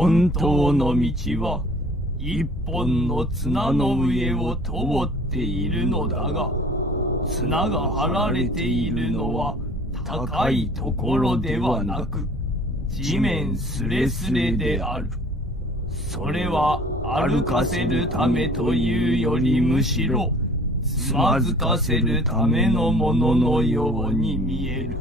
本当の道は一本の綱の上を通っているのだが、綱が張られているのは高いところではなく、地面すれすれである。それは歩かせるためというよりむしろつまずかせるためのもののように見える。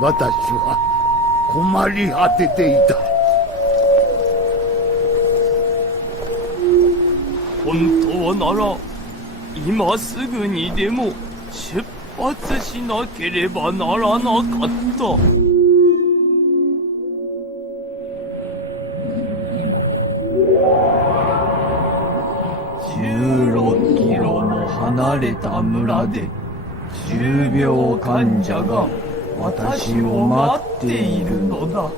私は困り果てていた。本当なら今すぐにでも出発しなければならなかった。16キロも離れた村で重病患者が私を待っているのだ。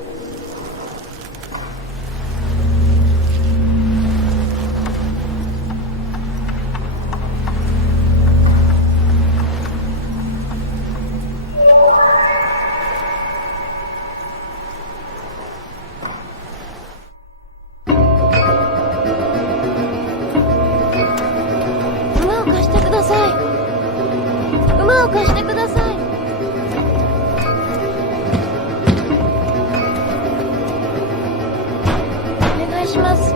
馬を貸してください。馬を貸してください。お願いします。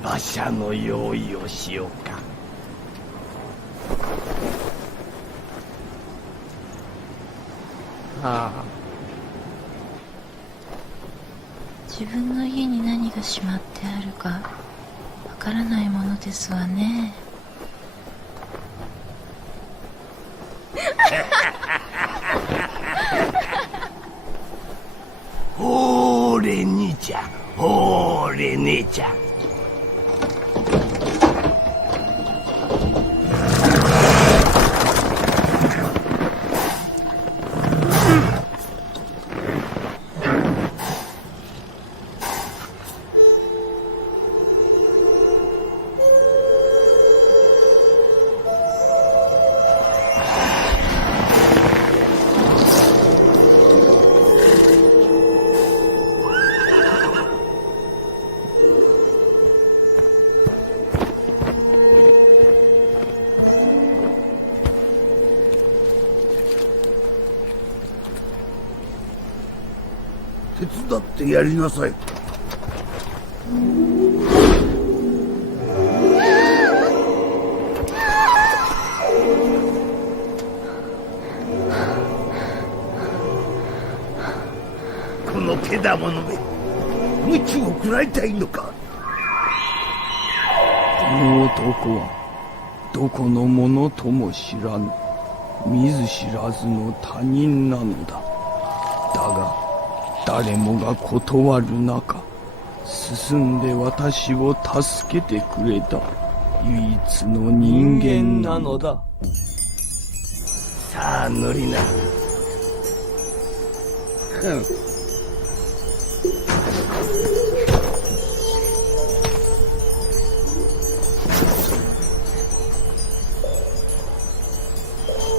馬車の用意をしようか。自分の家に何がしまってあるかわからないものですわね。ほーれ兄ちゃん、ほーれ姉ちゃん。手伝ってやりなさい。このけだものめ、鞭を食らいたいのか。この男はどこのものとも知らぬ見ず知らずの他人なのだ。だが誰もが断る中、進んで私を助けてくれた唯一の人間なのだ。さあ乗りな。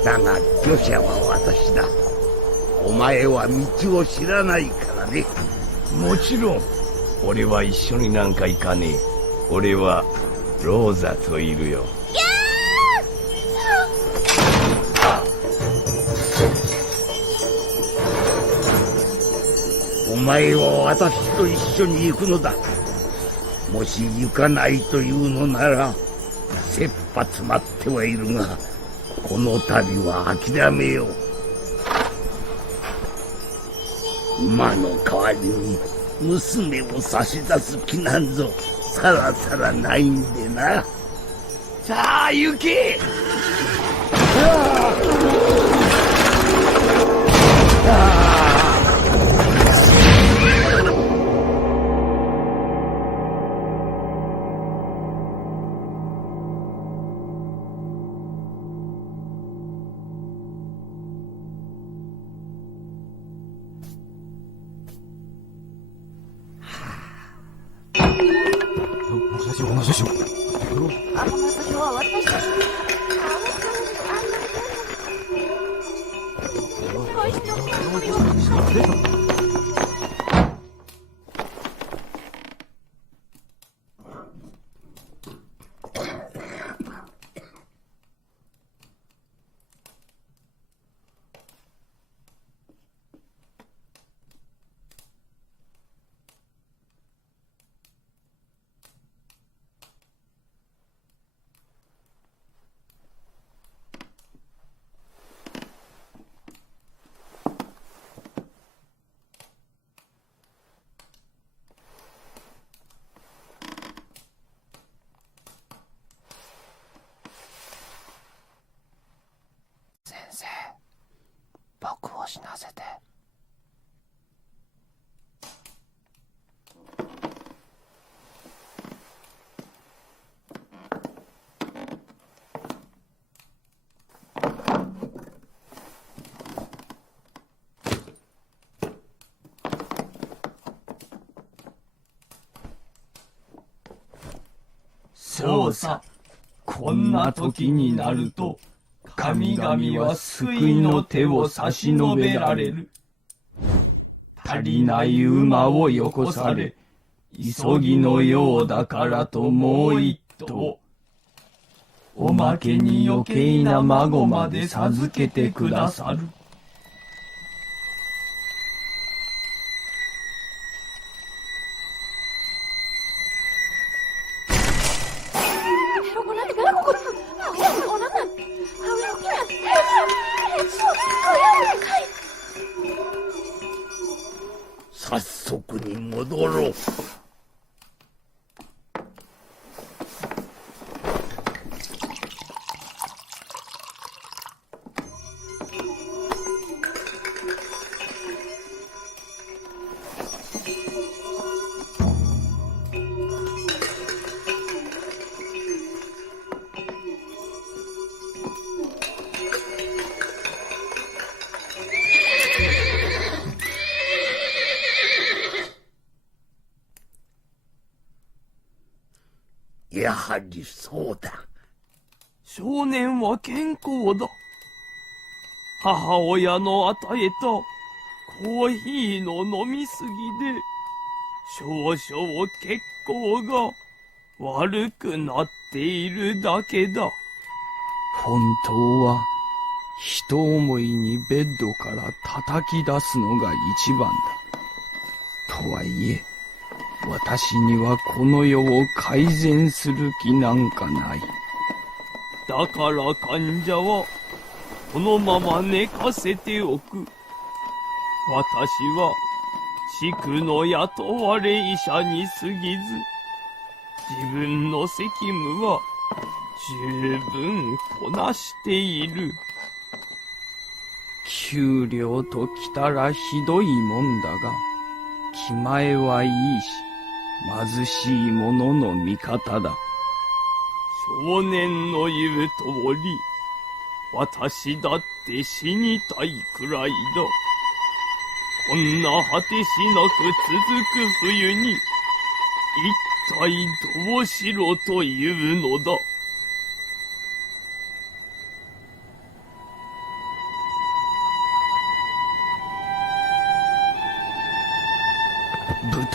だが御者は私だ。お前は道を知らないからね。もちろん俺は一緒になんか行かねえ。俺はローザといるよ。お前は私と一緒に行くのだ。もし行かないというのなら切羽詰まってはいるが、この旅は諦めよう。馬の代わりに娘を差し出す気なんぞさらさらないんでな。さあ行け。先生、僕を死なせて。そうさ、こんな時になると神々は救いの手を差し伸べられる。足りない馬をよこされ、急ぎのようだからともう一頭。おまけに余計な孫まで授けてくださる。早速に戻ろう。やはりそうだ。少年は健康だ。母親の与えたコーヒーの飲みすぎで少々血行が悪くなっているだけだ。本当は一思いにベッドから叩き出すのが一番だ。とはいえ私にはこの世を改善する気なんかない。だから患者はこのまま寝かせておく。私は地区の雇われ医者に過ぎず、自分の責務は十分こなしている。給料ときたらひどいもんだが、気前はいいし、貧しい者の味方だ。少年の言う通り、私だって死にたいくらいだ。こんな果てしなく続く冬に、一体どうしろというのだ。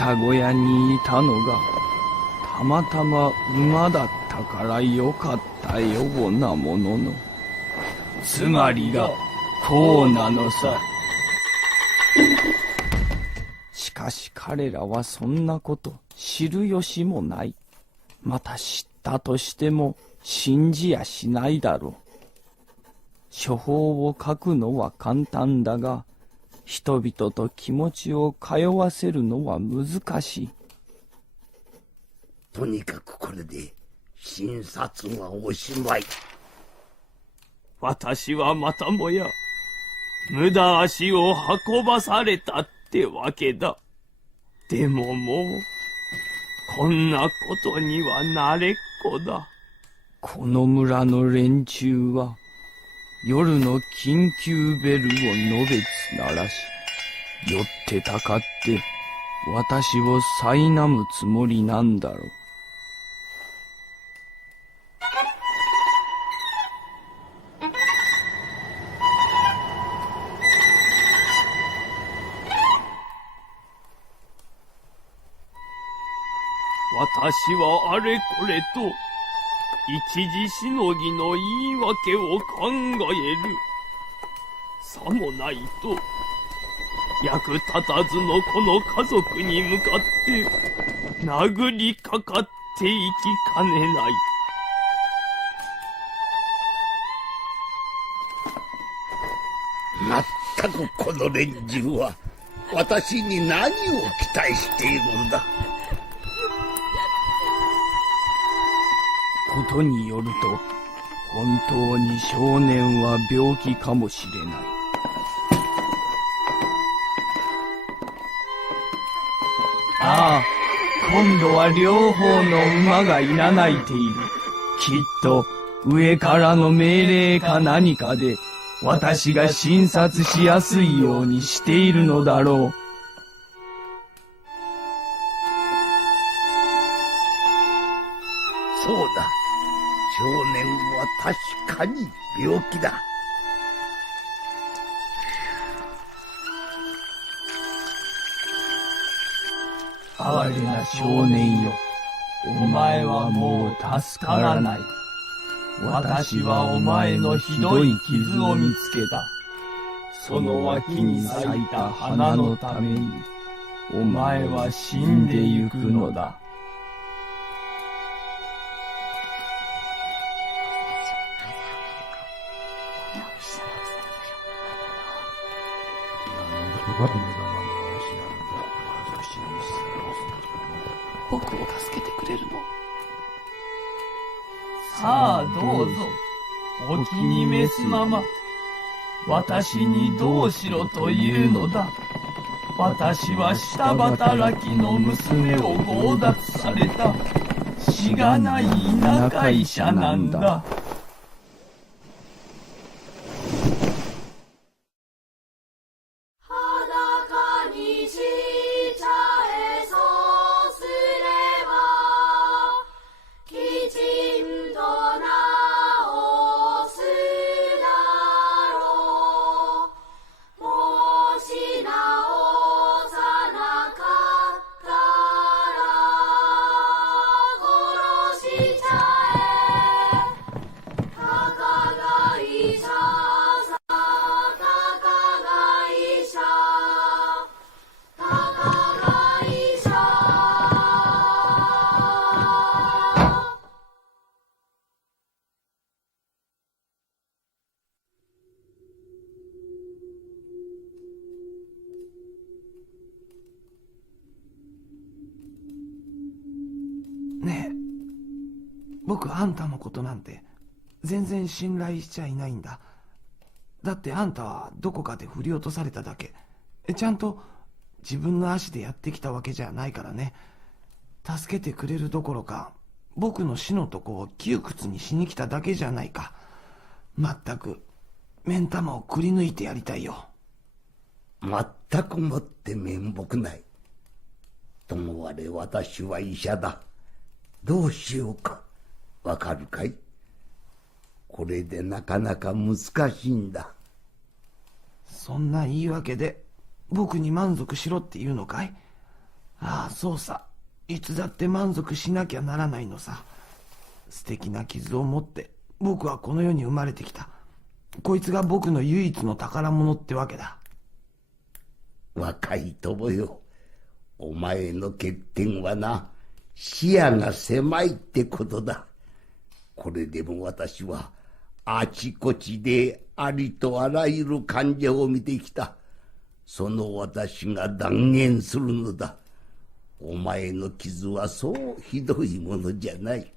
歌小屋にいたのがたまたま馬だったからよかったようなものの、つまりがこうなのさ。しかし彼らはそんなこと知る由もない。また知ったとしても信じやしないだろう。処方を書くのは簡単だが、人々と気持ちを通わせるのは難しい。とにかくこれで診察はおしまい。私はまたもや無駄足を運ばされたってわけだ。でももうこんなことには慣れっこだ。この村の連中は夜の緊急ベルをのべつ鳴らし、よってたかって私を苛むつもりなんだろう。私はあれこれと一時しのぎの言い訳を考える。さもないと役立たずのこの家族に向かって殴りかかっていきかねない。まったくこの連中は私に何を期待しているんだ。ことによると本当に少年は病気かもしれない。ああ、今度は両方の馬がいなないている。きっと上からの命令か何かで私が診察しやすいようにしているのだろう。そうだ、少年は確かに病気だ。哀れな少年よ、お前はもう助からない。私はお前のひどい傷を見つけた。その脇に咲いた花のために、お前は死んでゆくのだ。僕を助けてくれるの？さあどうぞ、お気に召すまま。私にどうしろというのだ。私は下働きの娘を強奪されたしがない田舎医者なんだ。裸にしちゃえ、そうすればきちんと治すだろう。もし治さなかったら殺しちゃえ。たかが医者さ、たかが医者、たかが医者。ねえ、僕あんたのことなんて全然信頼しちゃいないんだ。だってあんたはどこかで振り落とされただけ。ちゃんと自分の足でやってきたわけじゃないからね。助けてくれるどころか僕の死のとこを窮屈にしに来ただけじゃないか。まったく目ん玉をくり抜いてやりたいよ。全くもって面目ない。ともあれ私は医者だ。どうしようかわかるかい？これでなかなか難しいんだ。そんな言い訳で僕に満足しろって言うのかい？ああ、そうさ。いつだって満足しなきゃならないのさ。素敵な傷を持って僕はこの世に生まれてきた。こいつが僕の唯一の宝物ってわけだ。若い友よ、お前の欠点はな、視野が狭いってことだ。これでも私はあちこちでありとあらゆる患者を見てきた。その私が断言するのだ。お前の傷はそうひどいものじゃない。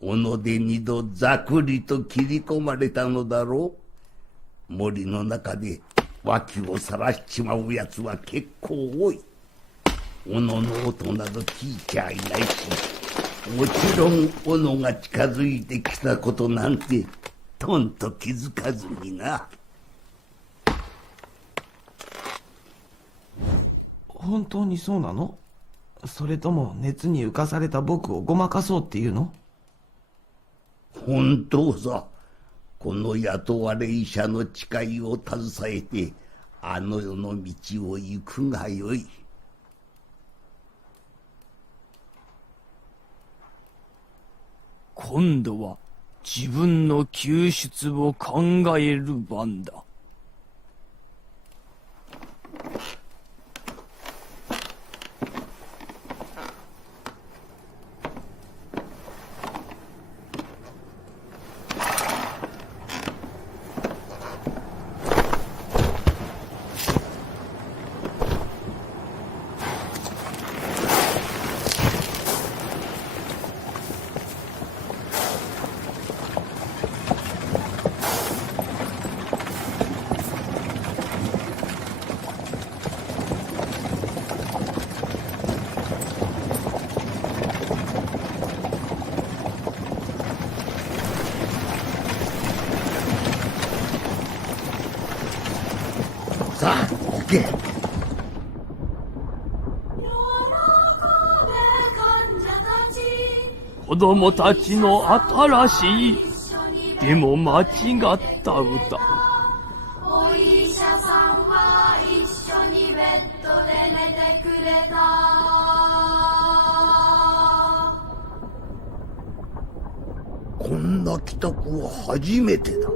斧で二度ざくりと切り込まれたのだろう。森の中で脇をさらしちまうやつは結構多い。斧の音など聞いちゃいないし、もちろん斧が近づいてきたことなんてとんと気づかずにな。本当にそうなの？それとも熱に浮かされた僕をごまかそうっていうの？本当さ。この雇われ医者の誓いを携えてあの世の道を行くがよい。今度は自分の救出を考える番だ。さあ行け。子供たちの新しい、でも間違った歌。お医者さんは一緒にベッドで寝てくれた。こんな帰宅は初めてだ。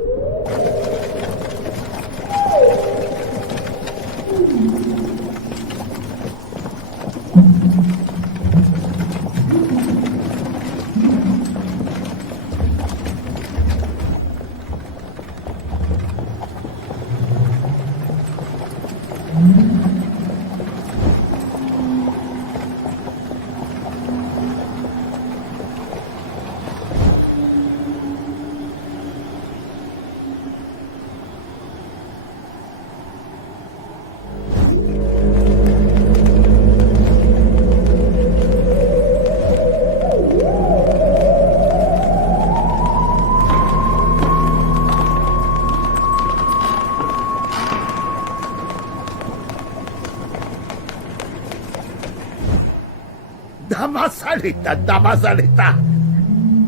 騙された騙された。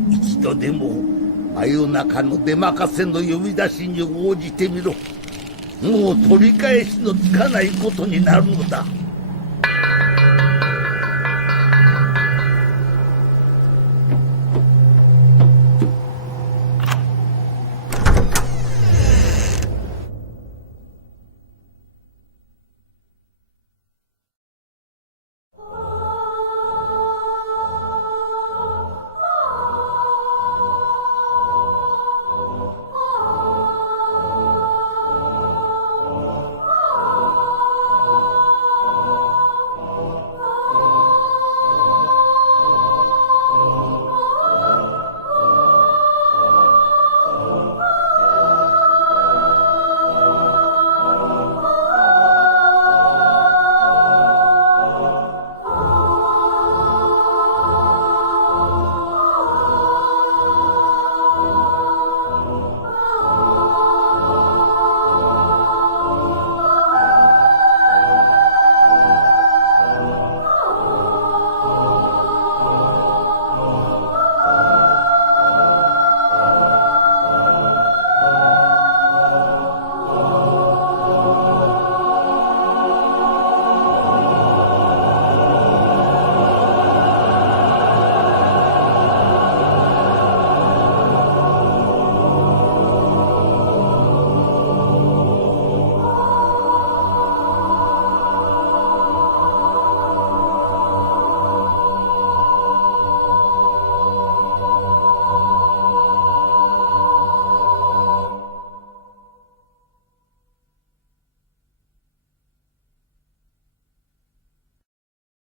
一度でも真夜中の出任せの呼び出しに応じてみろ。もう取り返しのつかないことになるのだ。